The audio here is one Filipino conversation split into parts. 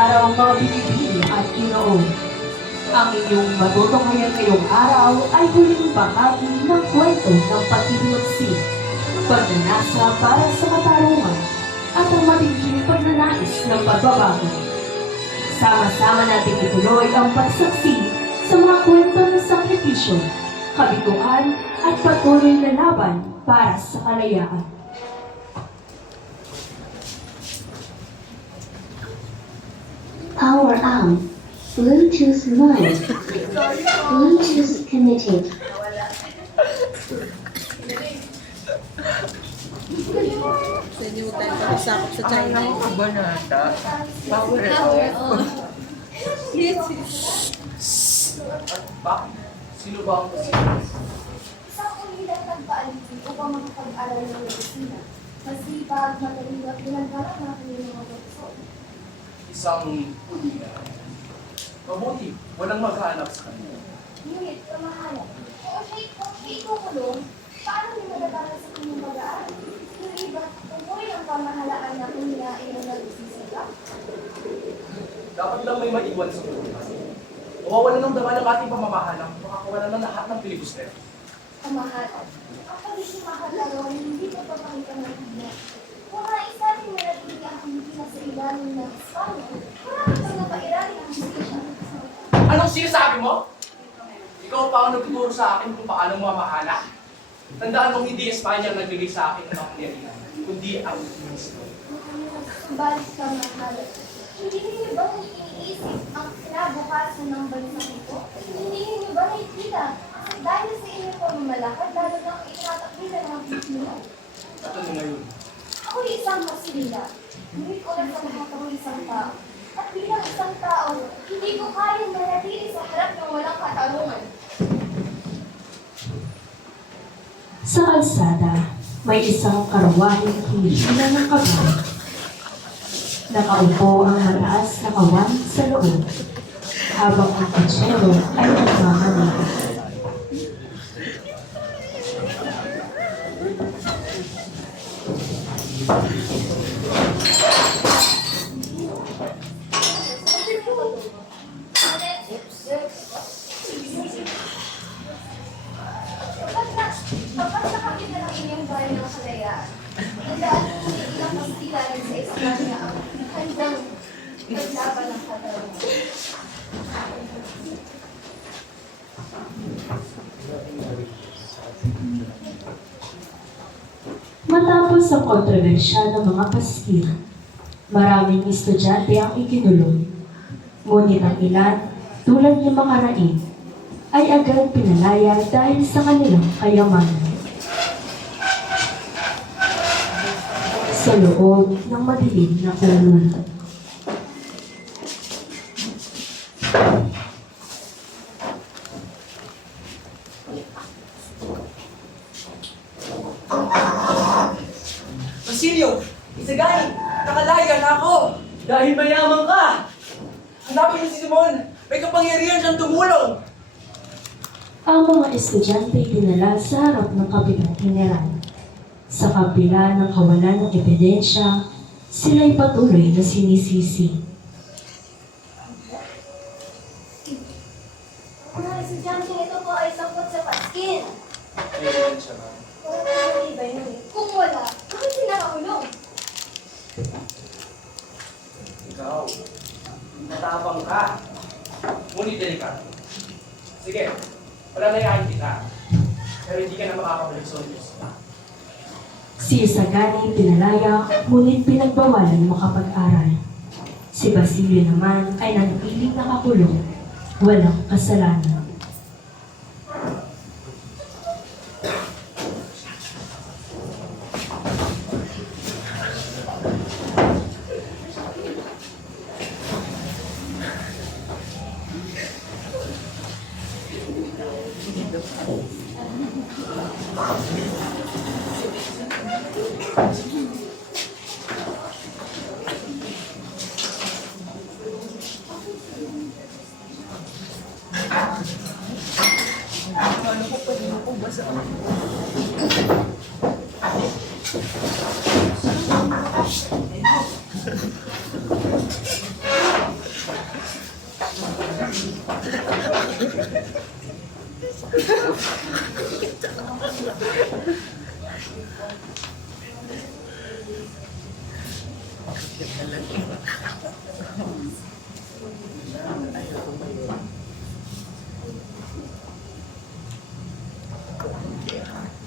araw mga binibini at ginoo. Ang inyong matutunghayan ngayong araw ay huling bahagi ng kwento ng paghihimagsi, pagnanasa para sa katarungan at ang matinding pagnanais ng pagbabago. Sama-sama natin ituloy ang pagsaksi sa mga kwento ng sakripisyo, kabiguan at patuloy na laban para sa kalayaan. Power on. Bluetooth mode. Bluetooth committed. Sa inyo mo tayo pag-usapot sa China. Ba na ata? Power on. Bakit? Sino ba ang Isang ulilang nagpaalipin upang makapag-aral ng medisina. Masipag, matalino at ginagawa ng kanyang mga profesor. isang ulila? Mabuti, walang maghanap sa kanya. Ngunit, kamahalan, kung siya ikukulong, paano niya magagawa sa kanyang pag-aaral? Yung iba, tungkol ang pamahalaan na kunilain ng nagsisila. Dapat lang may maiwan sa buhay. Mawawalan ng dama ng ating pamamahalang makakawalan ng lahat ng pilibuster. Kamahalan, ang pag-isimahan laro ay hindi pa papakita ng higla. Kung naisabi mo na hindi ang Pilipinas sa ilalim ng Espanya, marami pang napairali ang justisya. Anong sinasabi mo? Ikaw pa ang nagtuturo sa akin kung paano mamahala. Tandaan mong hindi Espanya ang nagbigay sa akin ng kapangyarihan, kundi ang Kristo. Balik ka, mahalat. Hindi niyo ba iniisip ang kinabukasan ng bansang ito? Hindi niyo ba nakikita? Dahil sa inyong pamamalakad, lalo nang itinatakbilan ng Pilipinas. At ano ngayon? Ako'y isang masilila. Ngunit ulat sa lahat ako'y isang tao. At bilang isang tao, hindi ko kayang manatili sa harap ng walang katarungan. Sa kalsada, may isang karwaheng hinihila ng kabayo. Nakaupo ang mataas na kawan sa loob, habang ang kutsero ay nagmamanihan. Kapag nakakita ng inyong bayan ng kalayaan, tandaan mo na ilang Kastila rin sa Espanya ang handang paglaban ng katarungan. Matapos ang kontrobersya ng mga paskil, maraming estudyante ang ikinulong. Ngunit ang ilan, tulad ni Makaraig, ay agad pinalaya dahil sa kanilang kayamanan. Sa loob ng madilim na kulungan. Basilio! Isagay! Nakalaya na ako! Dahil mayaman ka! Hanapin niyo si Simon! May kapangyarihan siyang tumulong! Ang mga estudyante ay dinala sa harap ng Kapitan General. Sa kabila ng kawalan ng ebidensya, sila'y patuloy na sinisisi. Ang mga estudyante nito po ay sangkot sa paskin. Ayun siya ba? Kung wala, bakit sinakaulong? Ikaw, matapang ka. Ngunit delikado. Sige, palalayain kita. Pero hindi ka na makakabalik sa Diyos. Si Isagani pinalaya, ngunit pinagbawalan makapag-aral. Si Basilio naman ay nanatiling nakakulong, walang kasalanan.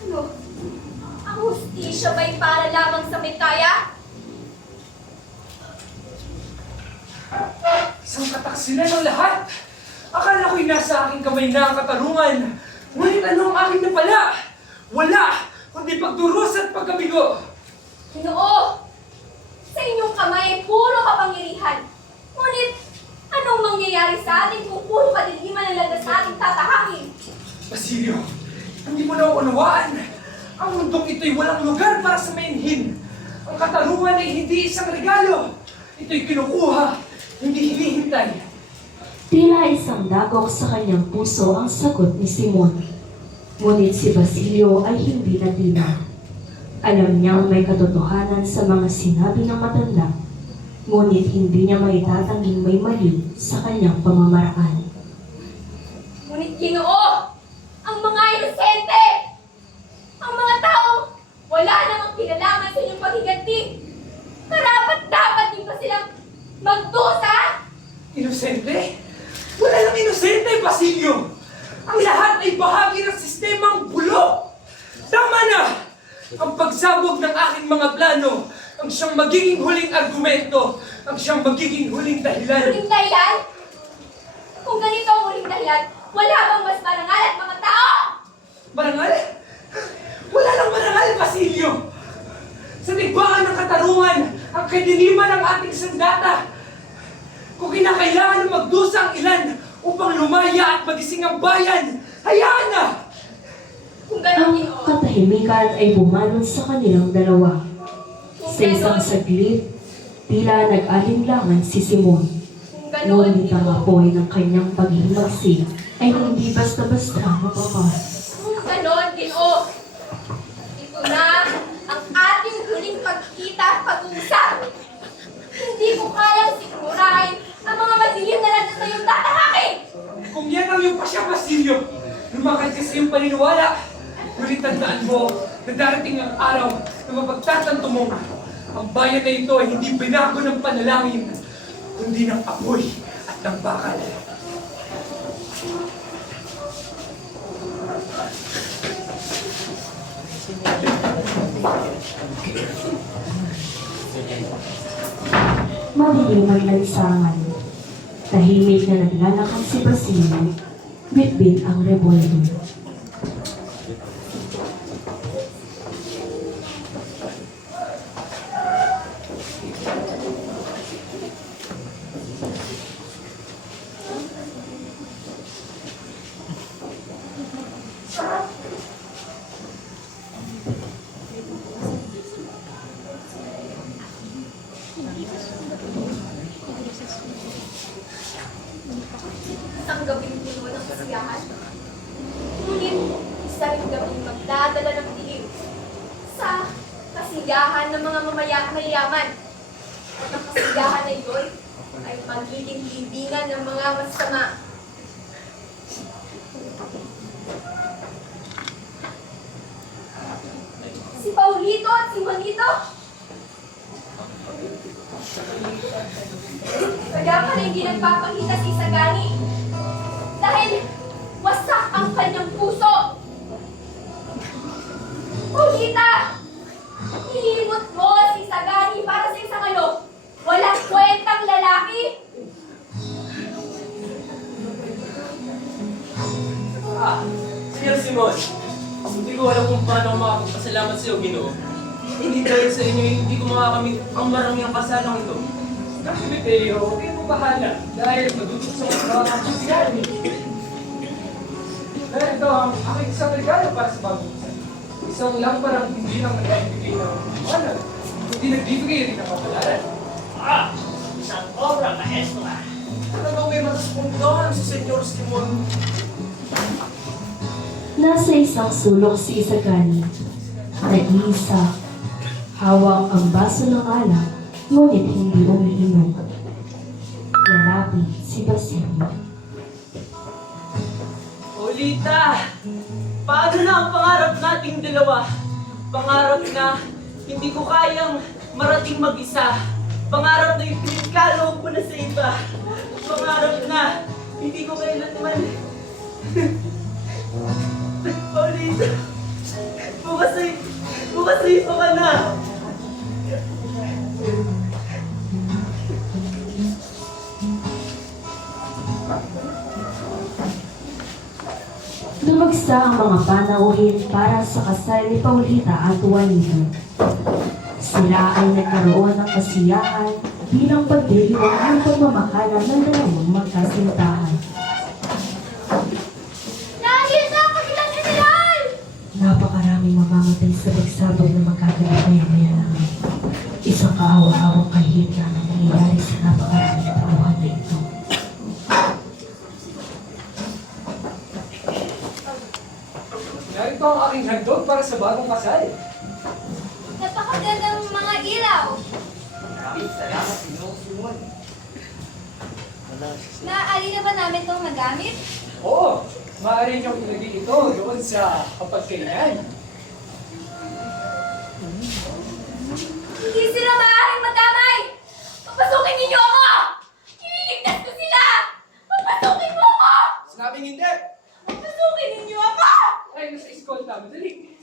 Ano? Ang hustisya ba'y para lamang sa may kaya? Isang kataksilan ng lahat. Akala ko'y nasa aking kamay na ang katarungan. Ngunit ano ang aking napala? Wala, kundi pagdurusa at pagkabigo. Ginoo! Sa inyong kamay ay puro kapangyarihan. Ngunit, anong mangyayari sa atin kung puro kadiliman ang landas sa ating tatahakin? Basilio, hindi mo na unawaan. Ang mundong ito'y walang lugar para sa mainhin. Ang katarungan ay hindi isang regalo. Ito'y kinukuha, hindi hinihintay. Tila isang dagok sa kanyang puso ang sagot ni Simon. Ngunit si Basilio ay hindi natila. Alam niyang may katotohanan sa mga sinabi ng matanda, ngunit hindi niya maitatanging may mali sa kanyang pamamaraan. Ngunit Ginoo, ang mga inosente, ang mga taong wala namang kinalaman sa inyong paghiganti, karapat-dapat din ba silang magdusa? Inosente? Wala lang inosente, Basilio! Ang lahat ay bahagi ng sistemang bulok! Tama na! Ang pagsabog ng aking mga plano ang siyang magiging huling argumento, ang siyang magiging huling dahilan. Huling dahilan? Kung ganito ang huling dahilan, wala bang mas marangal at mga tao? Marangal? Wala lang marangal, Basilio! Sa tigbaan ng katarungan, ang kadiliman ng ating sandata. Kung kinakailangan na magdusa ang ilan upang lumaya at magising ang bayan, hayaan na! Kung gano'n, Ang Ginoo, katahimikan ay bumalon sa kanilang dalawa. kung Sa isang gano'n, saglit, tila nag-alinlangan si Simon. kung gano'n, Ngunit ang Ginoo, apoy ng kanyang paghimagsik ay hindi basta-basta mapapas. kung gano'n, Ginoo, ito na ang ating huling pagkita at pag-uusap. Hindi ko kayang sigurahin ang mga madilim na landas na iyong tatahakin! Kung yan ang iyong pasya, Basilio, lumakad ka sa iyong paniniwala. Ngunit tandaan mo na darating ang araw na mapagtatanto mo, ang bayan na ito ay hindi binago ng panalangin, kundi ng apoy at ng bakal. Madilim ang lansangan. Tahimik na naglalakad si Basilio, bitbit ang revolver. Isang gabing puno ng kasiyahan. Ngunit, isa rin gabing magdadala ng dilim sa kasiyahan ng mga mayaman. At ang kasiyahan na ito'y ay magiging libingan ng mga masama. Si Paulito at si Juanito, kaya pa rin hindi nagpapakita si Isagani dahil wasak ang kanyang puso. Paulita, ililimot mo si Isagani para sa isang walang kwentang lalaki. Sir Simon, hindi ko alam kung paano ako makakapasalamat sa iyo, Ginoo. Hindi dahil sa inyo, hindi ko makakamit ang marangyang kasalang ito. Dr. Mateo, huwag kayong mabahala dahil madudot sa mga kapasiyan. Dahil ito ang aking isang regalo para sa bagong isa. Isang lamparang hindi lang nagbibigay ng malam, hindi nagbibigay rin ng kapalaran. Isang obra maestra. Talagang may mataspuntahan si Senyor Simon. Nasa isang sulok si Isagani. Nag-iisa. Hawak ang baso ng alak, ngunit hindi umiinom. Lalapit si Basilio. Paulita, paano na ang pangarap nating dalawa? Pangarap na hindi ko kayang marating mag-isa. Pangarap na yung pinagkaloob ko na sa iba. Pangarap na hindi ko kailanman. Paulita, bukas ay iba ka na. Lumagsa ang mga panauhin para sa kasal ni Paulita at Juanito. Sila ay nagkaroon ng kasiyahan bilang pagdiriwang ng pagmamakalan ng dalawang magkasintahan. Nakikita ako sila, General! Napakaraming mamamatay sa pagsabog na magkagalit maya-maya lang. Isang kaawa-awang kahihit na ang nangyayari sa napakaraming tauhan na ito. Narito ang aking handog para sa bagong kasal. Napakagandang mga ilaw. Salamat, Pinoong Simon. Maaari na ba namin itong magamit? Oo, maaari niyong ilagay ito doon sa kapagkainan. Hindi sila maaaring magkamay! Papasukin ninyo ako! Kiniligtas ko sila! Papasukin mo ako! Sinabing hindi! Papasukin ninyo ako! Ay, nasa eskolta, madali.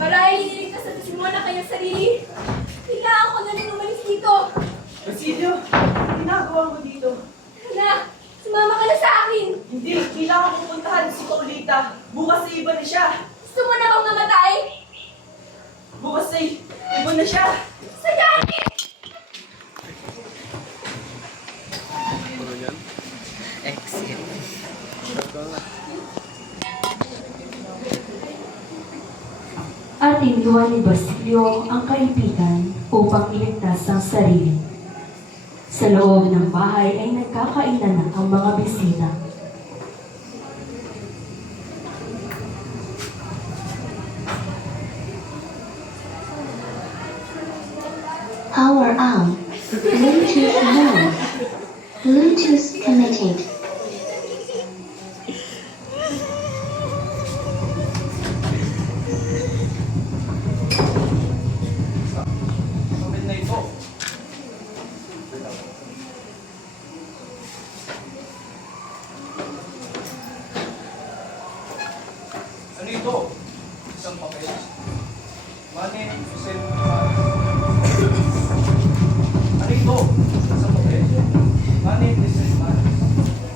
Marahil iniligtas sa Simon ang kanyang sarili. Kailangan ko na rin umalis dito. Basilio, ang ginagawa mo dito? Na, sumama ka na sa akin. Hindi, kailangan pupuntahan si Paulita. Bukas ay iba na siya. Gusto mo na bang mamatay? Bukas ay iba na siya. Sayangin! At iniwan ni Basilio ang kaibigan upang iligtas ang sarili. Sa loob ng bahay ay nagkakainan na ang mga bisita. Power on. Bluetooth mode. Bluetooth connected. Kapit na ito. Ano ito? Isang papel. Money, isang ano ito? Isang papel. Money, isang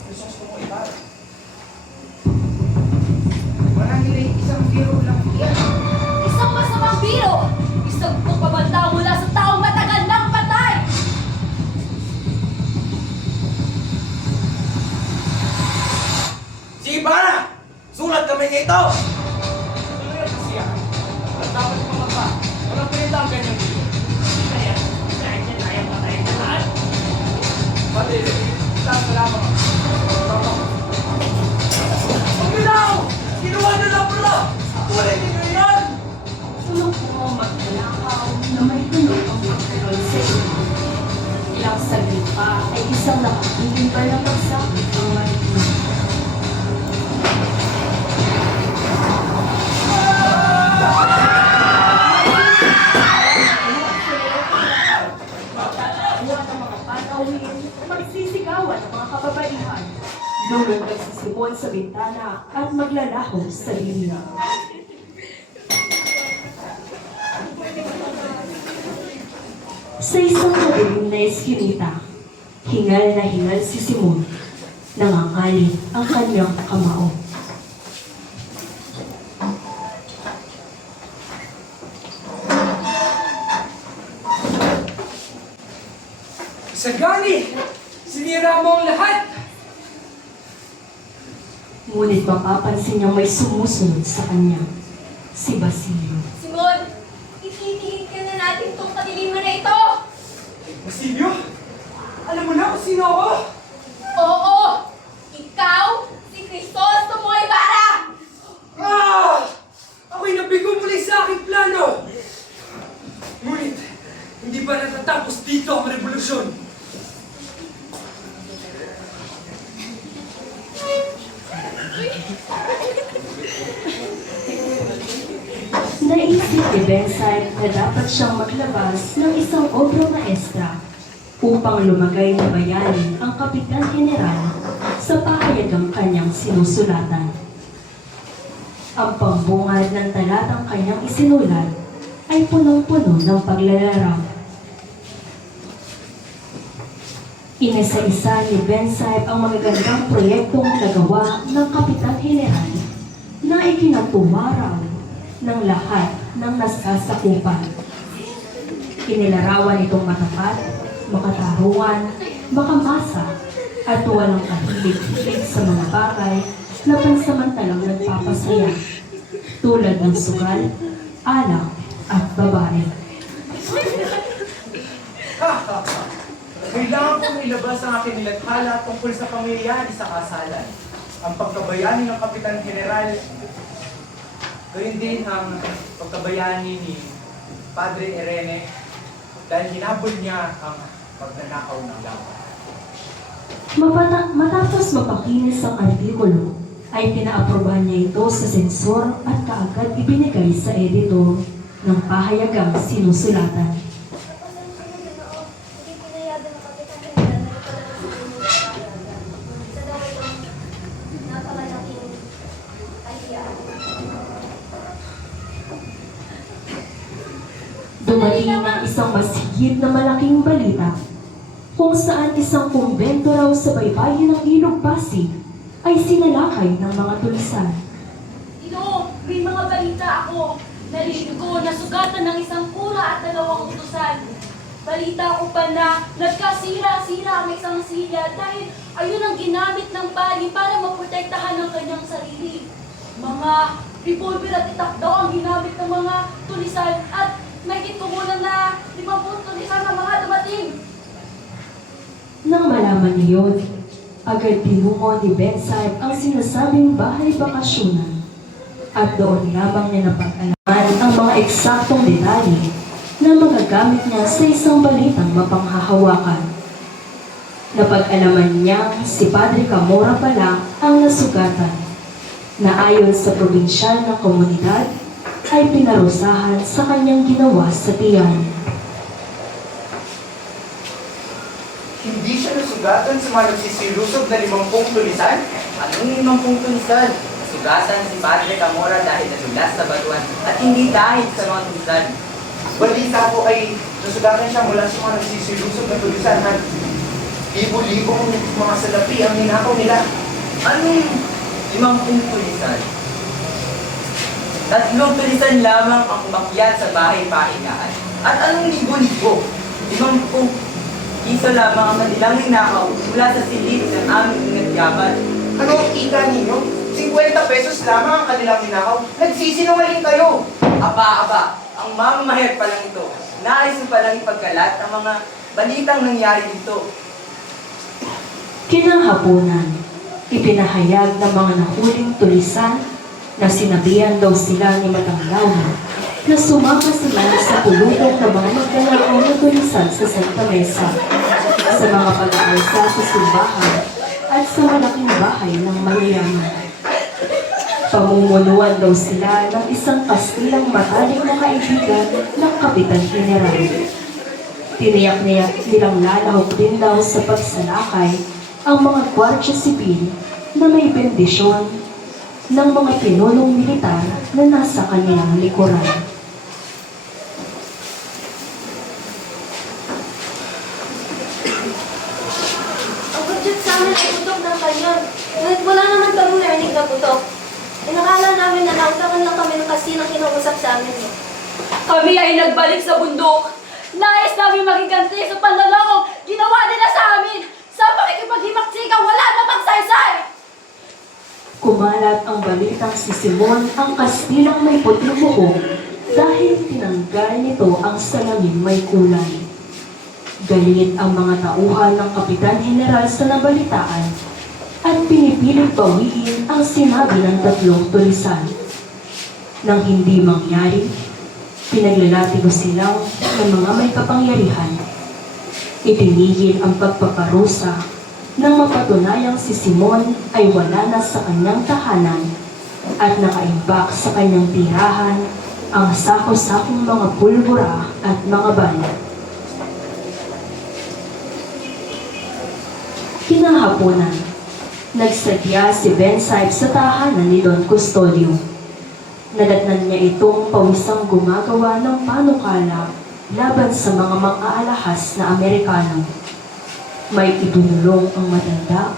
Gusto gusto mo itara. Marahil ay isang biro lang yan. Isang masamang biro! Isang pagpabanta mula sa taong matagal ng patay! Si Ibarra! Sulat kami niya ito! Tuloy ang kasiyahan. At dapat mga pa, walang pinita ang ganyang dito. Kaya, dahil niya tayo patayin na lahat. Pati, isang lamang. Huwag niyo lang! Kinuha niyo lang pala! Kulit niyo yan! Sulok mo magnanakaw na may tulog ang pagkaroon sa iyo. Ilang saglit pa ay isang nakapilin pa ng pagsakit ang marito. Magtatawa ng mga panawin, magsisigawan ng mga kababaihan. Lumagdag si Simon sa bintana at maglalaho sa lilim. Sa isang madilim na eskinita, hingal na hingal si Simon. Nangangalit ang kanyang kamao. Sagani! Sinira mo ang lahat! Ngunit mapapansin niyang may sumusunod sa kanya, si Basilio. Simon, ititigil ka na natin itong kadiliman na ito! Basilio? Alam mo na kung sino ako? Oo! Ikaw, si Crisostomo Ibarra! Ah! Ako'y nabigo muli sa aking plano! Ngunit, hindi pa natatapos dito ang revolusyon. Naisip Iniisip ni Bensay na dapat siyang maglabas ng isang obra maestra upang lumagay na bayanin ang Kapitan General sa pahayagang kanyang sinusulatan. Ang pambungad ng talatang kanyang isinulat ay punong-puno ng paglalarang. Inisa-isa ni Bensay ang magagandang proyektong nagawa ng Kapitan General na ikinatuwaraw ng lahat ng nasasakupan. Inilarawan itong matapat, makatarungan, makamasa, at walang kahilig-hilig sa mga bagay na pansamantalang nagpapasaya, tulad ng sugal, alak, at babae. Kailangan kong ilabas ang aking nilathala tungkol sa pamilya sa kasalan. Ang pagkabayani ng Kapitan General, gayon din ang pagkabayani ni Padre Irene dahil hinabol niya ang pagnanakaw ng laban. Matapos mapakinis ang artikulo, ay pinaaprobahan niya ito sa sensor at kaagad ibinigay sa editor ng pahayagang sinusulatan. Hindi pinayagan ng Kapitan General na ipalabas ang sinusulatan. Sa daw itong napakalaking kahiyaan. Dumating ang isang mas higit na malaking balita kung saan isang kumbento raw sa baybayin ng Ilog Pasig ay sinalakay ng mga tulisan. Ino, may mga balita ako. Narinig ko na sugatan ng isang kura at 2 utusan. Balita ko pa na nagkasira-sira ang isang silya dahil ayun ang ginamit ng pari para maprotektahan ang kanyang sarili. Mga revolver at itak daw ang ginamit ng mga tulisan at may kumulang na 50 tulisan ng mga dumating. Nang malaman niyon, agad tinungo ni Bensay ang sinasabing bahay bakasyonan at doon lamang niya napag-alaman ang mga eksaktong detalye na magagamit niya sa isang balitang mapanghahawakan. Napag-alaman niya si Padre Camora pala ang nasugatan na ayon sa probinsyal na komunidad ay pinarusahan sa kanyang ginawa sa tiyan. Hindi siya nasugatan sa mga nagsisilusob na 50 tulisan? Anong 50 tulisan? Nasugatan si Padre Camora dahil nadulas sa batuan at hindi dahil sa mga tulisan. Balita ko ay nasugatan siya mula sa mga nagsisilusob na tulisan at libo-libong mga salapi ang ninakaw nila. Anong 50 tulisan? 3 tulisan lamang ang umakyat sa bahay pahingaan. At anong libo-libo? 50 isa lamang ang kanilang ninakaw mula sa silid ng aming pinagyaman. Ano ang kita ninyo? 50 pesos lamang ang kanilang ninakaw. Nagsisinungaling kayo! Aba, ang mamamahir pa lang ito. Nais mo palang ipagkalat ang mga balitang nangyari dito. Kinanghapunan, ipinahayag ng mga nahuling tulisan na sinabihan daw sila ni Madam Laura na sumama sila sa pulutong ng mga magnanakaw na tulisan sa Santa Mesa, sa mga pag-aalsa sa simbahan at sa malaking bahay ng mayayaman. Pamumunuan daw sila ng isang Kastilang matalik na kaibigan ng Kapitan General. Tiniyak nilang lalahok din daw sa pagsalakay ang mga gwardiya sibil na may bendisyon ng mga pinunong militar na nasa kanilang likuran. Ang budget sa amin ay putok ng kanyon. Ngunit wala naman kami narinig na putok. Inakala namin na nautangan lang kami ng kasinang kinausap sa amin. Kami ay nagbalik sa bundok. Nais namin magiganti sa panlalakong ginawa nila sa amin. Sa pakikipaghimaksikan, wala namang saysay! Kumalat ang balitang si Simon ang Kastilang may puting buhok dahil tinanggal nito ang salamin may kulay. Galit ang mga tauhan ng Kapitan General sa nabalitaan at pinipilit bawiin ang sinabi ng 3 tulisan. Nang hindi mangyari, pinaglalatigo silang ng mga may kapangyarihan. Itinigil ang pagpaparusa nang mapatunayang si Simon ay wala na sa kanyang tahanan at nakaimbak sa kanyang tirahan ang sako-sakong mga pulbura at mga bala. Kinahaponan, nagsadya si Ben Sipes sa tahanan ni Don Custodio. Nadatnan niya itong pawisang gumagawa ng panukala laban sa mga mang-aalahas na Amerikano. May ibinulong ang matanda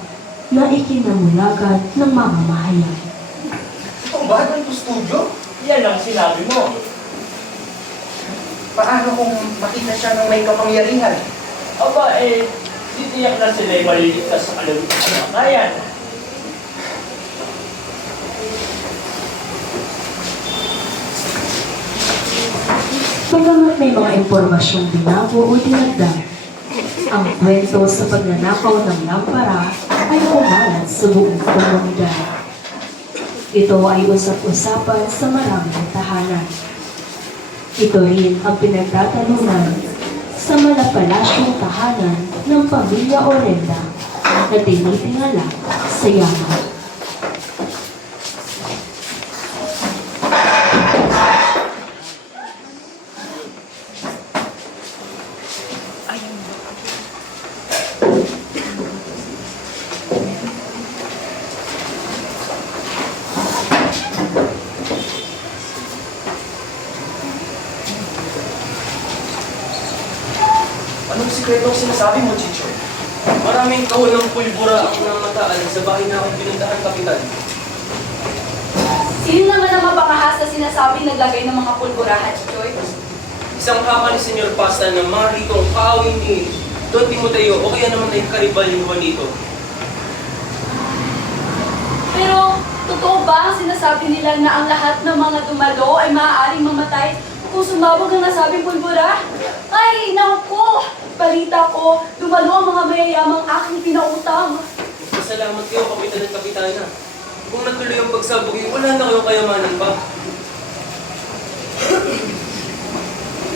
na ikinamulagan ng mamamahayan. Ito ba ng studio? Yan ang sinabi mo. Paano kung makita siya ng may kapangyarihan? Aba, titiyak na sila'y maliligtas sa kamatayan. Bagamat may mga impormasyong binago o dinagdag, ang kwento sa pagnanakaw ng lampara ay kumalat sa buong komunidad. Ito ay usap-usapan sa maraming tahanan. Ito rin ang pinagtatalunan sa malapalasyong tahanan ng pamilya Orenda na tinitingala sa yaman. Anong sikreto ang sinasabi mo, Chicho? Maraming kahon ng pulbura ang namataan sa bahay na akong pinuntahan, Kapitan. Sino naman ang mapangahas na sinasabi naglagay ng mga pulburahan, Choy? Isang haka ni Senyor Pasta na mga ritong kaawin ni Don Timoteo o kaya naman ay karibal ni Juanito. Pero, totoo ba ang sinasabi nila na ang lahat ng mga dumalo ay maaaring mamatay kung sumabog ang nasabing pulbura? Ay, naku! Balita ko, dumalo ang mga mayayamang aking pinautang. Salamat kayo, Kapitan at Kapitana. Kung natuloy ang pagsabog, wala na kayong kayamanan pa.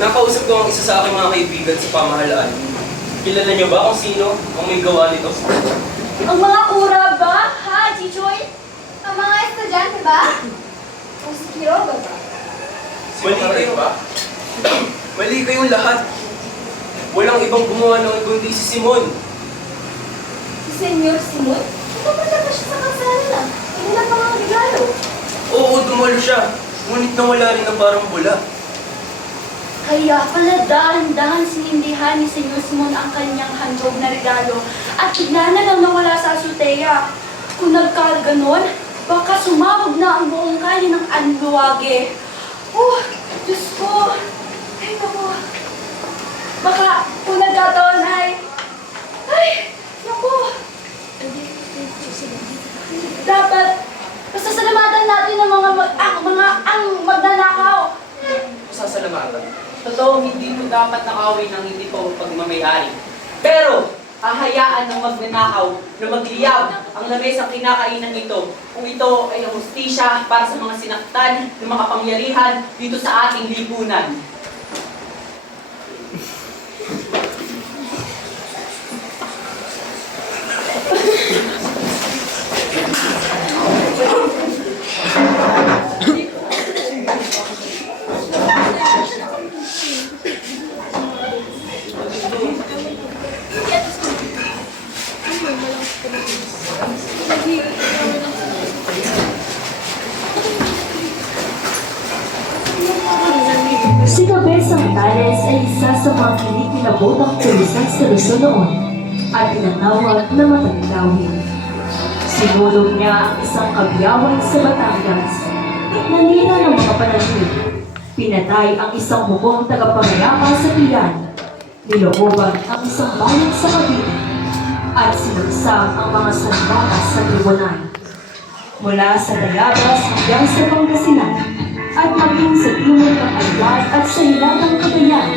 Nakausap ko ang isa sa aking mga kaibigan sa pamahalaan. Kilala niyo ba kung sino ang may gawa nito? Ang mga kura ba, ha, Chichoy? Ang mga estudyante ba? O si Quiroga ba? Mali kayo ba? Mali kayong lahat. Walang ibang gumawa noon kundi si Simon. Si Senyor Simon? Ito pa siya sa kasalanan. Hindi na pa mga regalo. Oo, dumalo siya. Ngunit nawala rin ang parang bula. Kaya pala dahan-dahan sinindihan ni Senyor Simon ang kanyang handog na regalo at bigla na lang nawala sa azotea. Kung nagkaganon, baka sumabog na ang buong kanya ng anluwage. Diyos ko! Ay, naku! Baka kung nagkataon ay... naku! Dapat pasasalamatan natin ang mga magnanakaw. Sasalamatan. Totoo, hindi mo dapat nakawin ng hindi po pagmamayari. Pero, hahayaan ng magnanakaw na magliyab ang lamesang kinakainan nito kung ito ay ang hustisya para sa mga sinaktan ng mga kapangyarihan dito sa ating lipunan. Si Cabezang Tales ay isa sa mga kinikinabotang tulisan sa Luzon noon at tinatawag na Matandawin. Sinulog niya ang isang kabyawan sa Batangas. Nanira ng mga pananib. Pinatay ang isang hukong tagapangayama sa Pilan. Nilooban ang isang bayan sa Cavite at sinugsang ang mga sandata sa tribunal. Mula sa Dayagas hanggang sa Pangasinan at maging sa timog ng Albar at sa hilagang Cagayan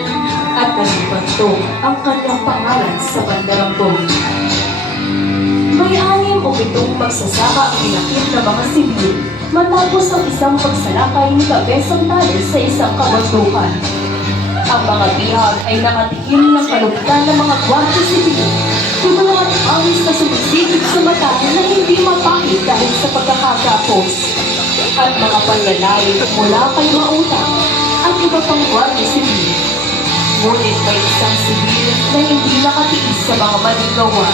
at nagipagto ang kanyang pangalan sa Bandarampong. May 6 o 7 pagsasaka ang inakit ng mga sibil matapos ang isang pagsalakay ni Cabezang Tales sa isang kabatukan. Ang mga bihag ay nakatikim ng kalugtan ng mga gwardiya sibil. Ito ang awis na sumisigit sa mata na hindi mapakit dahil sa pagkakagapos. At mga panlalay mula kay Mautang iba pang gwardiya sibil. Ngunit may isang sibil na hindi nakatiis sa mga maling gawa.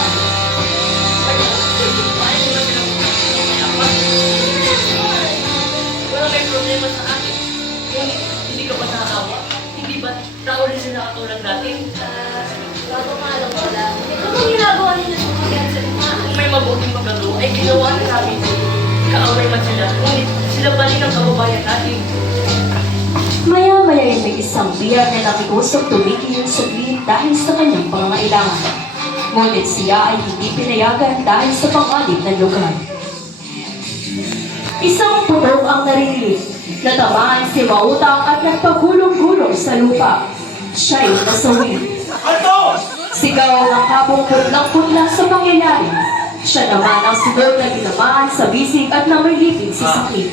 Wala may problema sa akin. Ngunit hindi ka ba nakakawa? Hindi ba tao rin sila katulad natin? Bago nga lang wala. Ito bang ginagawa ninyo sa mga yan sa lima? Kung may mabuting magalo, ay ginawa na namin. Kaaway man sila, ngunit sila pa rin ang kababayan natin. Maya-maya ay may isang biyag na nakiusap tumigil yung saglit dahil sa kanyang pangangailangan. Ngunit siya ay hindi pinayagan dahil sa panganib ng lugar. Isang putok ang narinig. Natamaan si Mautang at nagpagulong-gulong sa lupa. Siya ay nasawi. Ano? Sigaw ang habong putlang-putla sa pangyayari. Siya naman ang sunod na tinamaan sa bisig at na may lipid si sakit.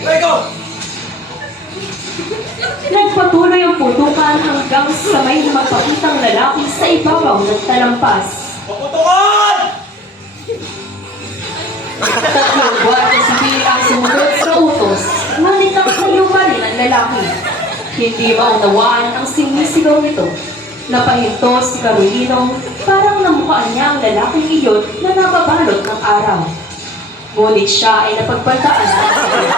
Ikaw! Nagpatuloy ang putukan hanggang sa may magpakitang lalaki sa ibabaw ng talampas. Paputukan! Tatlong gwardiya sibil ang sumunod sa utos, ngunit nakatayo pa rin ang lalaki. Hindi maunawaan ang sinisigaw nito. Napahinto si Carolino, parang namukhaan niya ang lalaking iyon na nababalot ng araw. Ngunit siya ay napagpantaan ng sakit.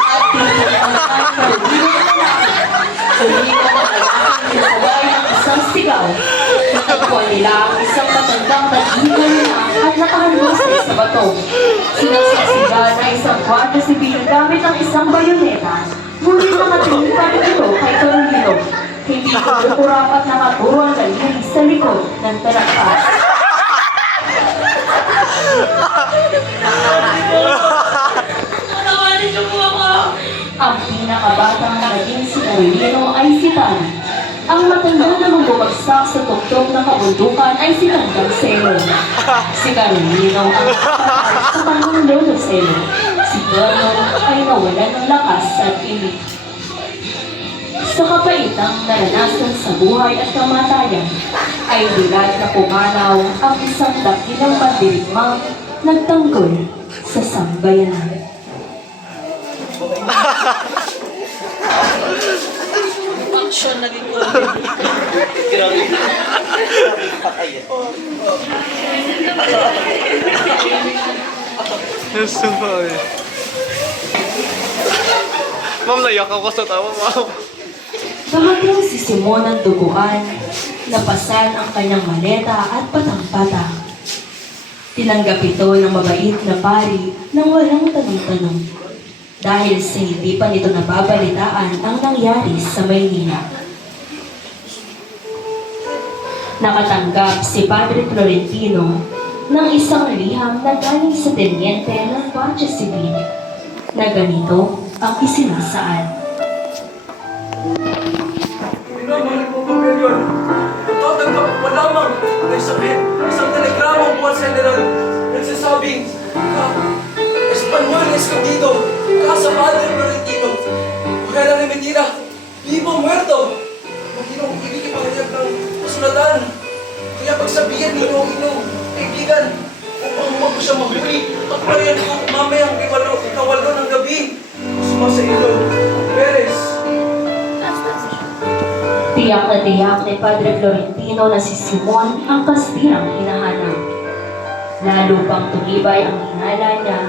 At tinutulungan ang Carolino ng lalaki. Tumigil ang lalaki sa sabay ng isang sigaw. Natagpuan nila ang isang matandang nag-iwan na at nakahalusay sa bato. Sinagsaksigan na isang gwardiya sibil gamit ang isang bayoneta. Ngunit nakatingin pa rin ito kay Carolino. Hindi ko kurap at nakaturo ang daliri sa likod ng talakpas. Matawanin niyo po ako! Ang pinakabatang naging si Carolino ay si Tana. Ang matanda namang bumagsak sa tuktok ng kabundukan ay si Tandang Selo. Si Carolino ang nakapatay sa kanyang lolo Selo. Si Berno ay nawalan ng lakas at ilig. Sa kapaitang naranasan sa buhay at kamatayan, ay dilat na pumanaw ang isang dakilang mandirigmang nagtanggol sa sambayanan. Action naging comedy. Grabe. Sumpah eh. Ma'am, naiyak ako sa tawa, ma'am. Dumating si Simon ng duguan, napasan ang kanyang maleta at patang-patang. Tinanggap ito ng mabait na pari nang walang tanong-tanong. Dahil sa hindi pa nito nababalitaan ang nangyari sa Maynila. Nakatanggap si Padre Florentino ng isang liham na galing sa tenyente ng Gwardiya Sibil na ganito ang isinasaad. Pinamahal mo ba yun? Tatanggap mo pa lamang na isang telegramang buwan general nagsasabing, Espanyol Escondido, Casa Padre Florentino, Buhera de Mentira, Vivo Muerto. Maginong inikipahayag ng kasulatan. Kaya pagsabihan ninyo ang inyong kaibigan upang huwag ko siya mahuli at parehan ko mamayang ikawalo ng gabi. Sumasa ilo, Perez. Tiyak na tiyak ni Padre Florentino na si Simon ang kastirang hinahanap. Lalo pang tumibay ang hinala niya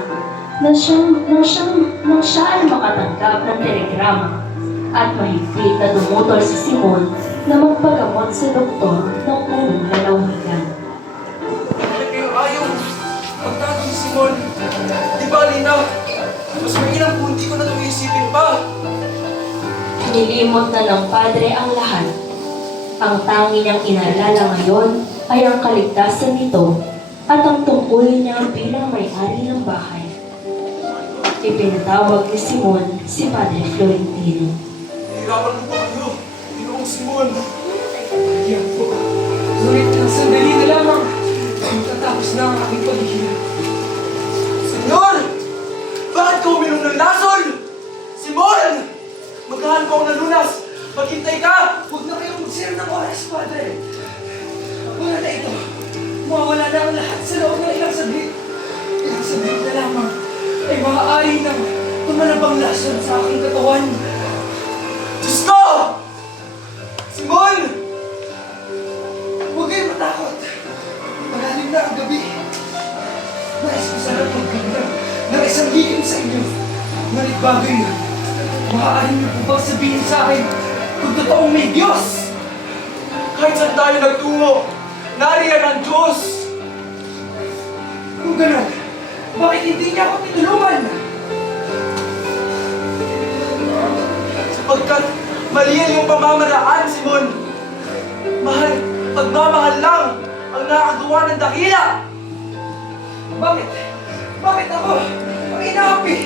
nang siya ay makatanggap ng telegrama at mahigpit na dumutol si Simon na magpagamot sa doktor ng unang lalawigan. Bakit kayo ayaw magtago si Simon? Di ba, Lina? Mas mainam kung hindi ko na ito iisipin pa. Nilimot na ng Padre ang lahat. Ang tangi niyang inaalala ngayon ay ang kaligtasan nito at ang tungkulin niya bilang may-ari ng bahay. Ipinatawag ni Simon si Padre Florentino. Hirapan mo pa kayo, Ginoong Simon. Iyan po. Ngunit ng sandali na lamang, matatapos na ang aking paghihirap. Senyor! Bakit ka uminom ng lasol? Simon! Magkahan ko ang nalunas. Maghintay ka! Huwag na kayong magsira ng oras, Padre. Para na ito. Mawawala na ang lahat sa loob ng ilang saglit. Ilang saglit na lamang ay maaari ng Tumalabang lason sa aking katawan. Diyos ko! Simon! Huwag kayong matakot. Malalim na ang gabi. Nais ko sana magkanda ng isang higing sa inyo. Ngunit bagay na, maaari niyo po bang sabihin sa akin kung totoong may Diyos? Kahit saan tayo nagtungo, nariyan ang Diyos. Kung gano'n, bakit hindi niya ako tinulungan? Sapagkat mali ang iyong pamamaraan, Simon. Pagmamahal lang ang nakagawa ng dakila. Bakit? Bakit ako ang inaapi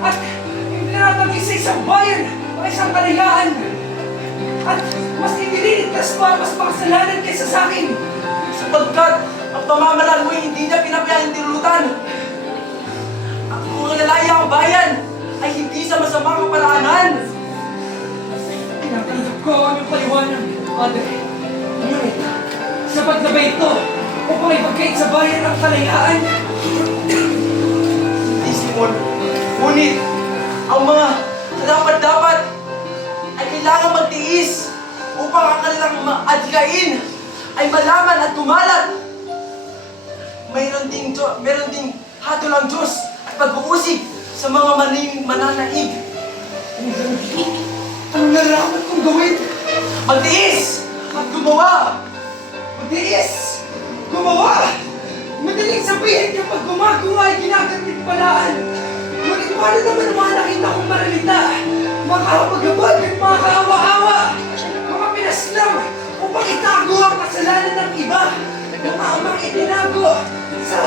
at pinatagi sa isang bayan o isang kalayaan? At mas inililigtas pa mas makasalanan kaysa sa akin? Sapagkat ang pamamaraan mo hindi niya pinapayang tinulutan. At kung nalalaya ang bayan, ay hindi sa masamang kaparaanan. Pinatanggap ko ang iyong paliwanag, Padre. Ngunit, sapat na ba ito upang ipagkait sa bayan ng kalayaan? Hindi, Simon. Ngunit, ang mga dapat ay kailangan magtiis upang ang kanilang adlain ay malaman at kumalat. Mayroon ding hatol ang Diyos at pag-uusig sa mga mananaig. Anong nararamdaman kong gawin? Magtiis at gumawa. Matiis! Gumawa! Madaling sabihin kapag gumagawa ay ginagamit palaan. Ngunit paano naman ang mga nakita kong maralita? Mga kapagabag at mga kaawa-awa. Mga pinaslang upang itago ang kasalanan ng iba. Mga amang itinago sa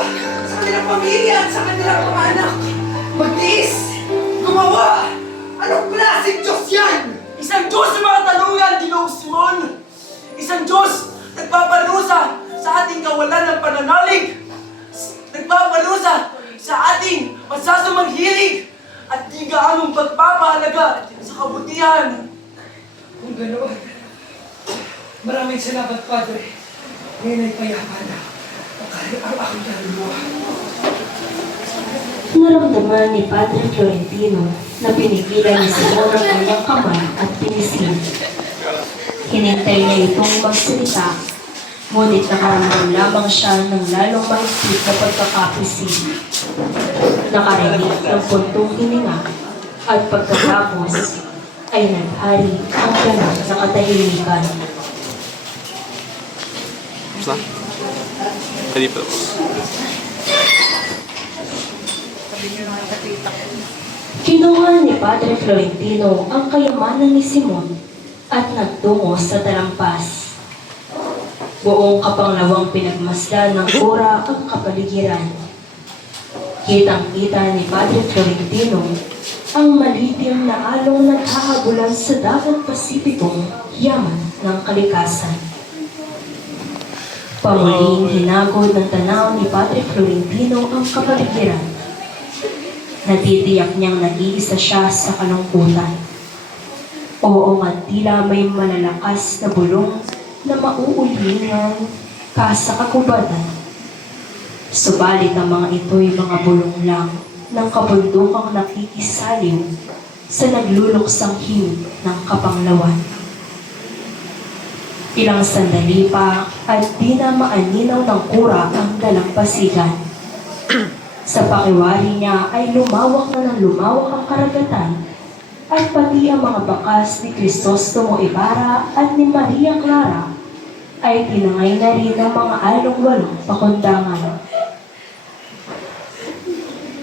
kanilang pamilya at sa kanilang mga anak. Magtiis! Gumawa! Anong klaseng Diyos yan? Isang Diyos sa mga tanungan, Ginoong Simon! Isang Diyos nagpaparusa sa ating kawalan ng pananalig! Nagpaparusa sa ating masasamang hilig! At di gaanong pagpapahalaga sa kabutihan! Kung ganoon, maraming salamat, Padre. Ngayon ay payapa na ang aking kaluluwa. Naramdaman ni Padre Florentino na pinigilan ni Simon ang kanyang kamay at pinisil. Hinintay niya itong magsalita, ngunit nakaramdam lamang siya ng lalong mahigpit na pagkakapisil. Nakarinig ng puntong hininga at pagkatapos ay naghari ang ganap sa katahimikan. Basta? Hindi pa tapos. Kinuha ni Padre Florentino ang kayamanan ni Simon at nagtungo sa talampas. Buong kapanglawang pinagmasdan ng kura ang kapaligiran. Kitang-kita ni Padre Florentino ang malitim na along naghahabulan sa dagat Pasipikong yaman ng kalikasan. Pamuling hinagod ng tanaw ni Padre Florentino ang kapaligiran. Natitiyak niyang nag-iisa siya sa kalungkutan. Oo nga't tila may malalakas na bulong na mauulingan ka sa kakubatan. Subalit ang mga ito'y mga bulong lang ng kabundukang nakikisaliw sa nagluluksang himig ng kapanglawan. Ilang sandali pa at di na maaninaw ng kura ang dalampasigan. Sa pakiwari niya ay lumawak na ng lumawak ang karagatan at pati ang mga bakas ni Crisostomo Ibarra at ni Maria Clara ay tinangay na rin ng mga along walong pakundangan.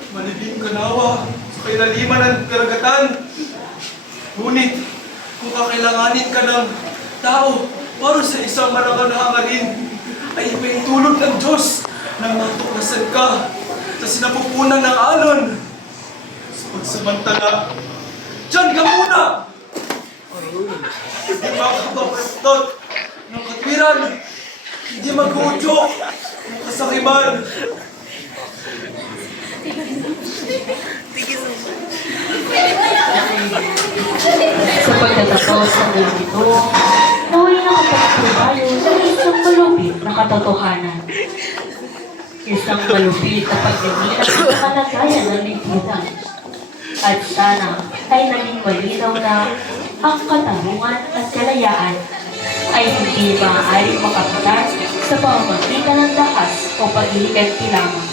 Malilim ka nawa sa kailaliman ng karagatan. Ngunit, kung kakailanganin ka ng tao para sa isang marangal na hangarin, ay ipahintulog ng Diyos na matuklasan ka sa sinapupunan ng alon. Sa pagsamantala, diyan ka muna! Hindi makakapapastot ng katwiran, hindi mag-uudyok ng kasakiman. Sa pagtatapos ng buong ito, naway nakapagpapalo ng isang malupit na katotohanan. Isang malupit na pagdamitan sa kalagayan ng lipunan. At sana ay naging malinaw na ang katarungan at kalayaan ay hindi maaaring makapitan sa pamamagitan ng lakas o pag-iiganti lamang,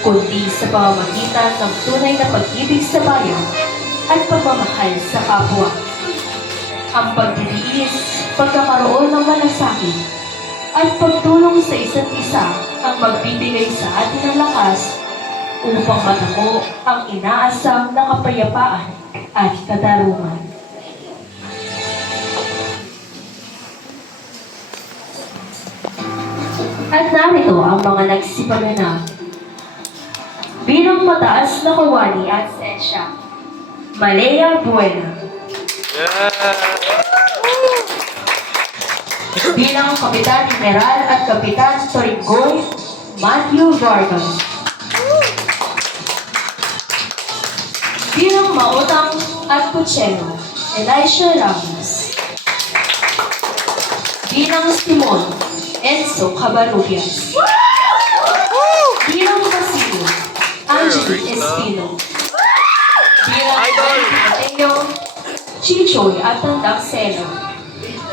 kundi sa pamamagitan ng tunay na pag-ibig sa bayan at pagmamahal sa kapwa. Ang pagtitiis, pagkakaroon ng malasakit, at pagtulong sa isa't isa ang magbibigay sa atin ng lakas upang matamo ang inaasam na kapayapaan at katarungan. At narito ang mga nagsipaganap. Bilang mataas na kawani at sensya, Malaya Buena. Bilang Kapitan General at Kapitan Torigoy, Matthew Vargas. Bilang Mautang at Pucheno, Elisha Ramos. Bilang Simon, Enzo Cabarubias. Bilang Basilio, Angelique Espino. Bilang Mateo, Chichoy at Tandang Seno,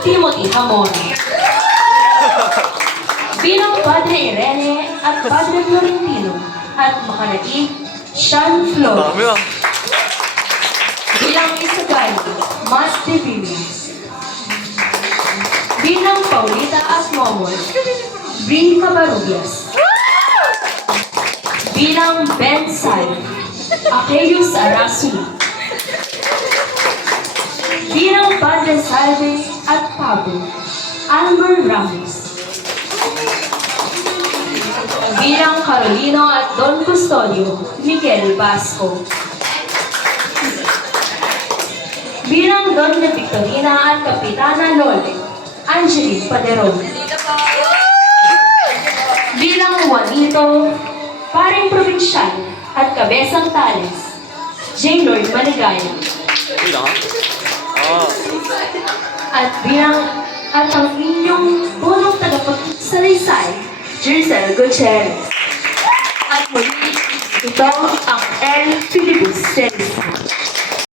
Timothy Hamora. Bilang Padre Irene at Padre Florentino at Makanaig, Sean Flores. Bilang Isagay, Mas Divina. Bilang Paulita at Momol, Brin Cabarubias. Bilang Ben Sai, Aqueus Arasu. Bilang Padre Salve at Pablo, Almer Ramos. Bilang Carolino at Don Custodio, Miguel Vasco. Bilang Doña Victorina at Kapitana Lole, Angeline Paderon. Bilang Juanito, Paring Provincial at Kabesang Tales, J. Lloyd Maligaya. At ang inyong punong tagapagsalaysay, Giselle Gutierrez. At muli, ito ang El Filibus Celista.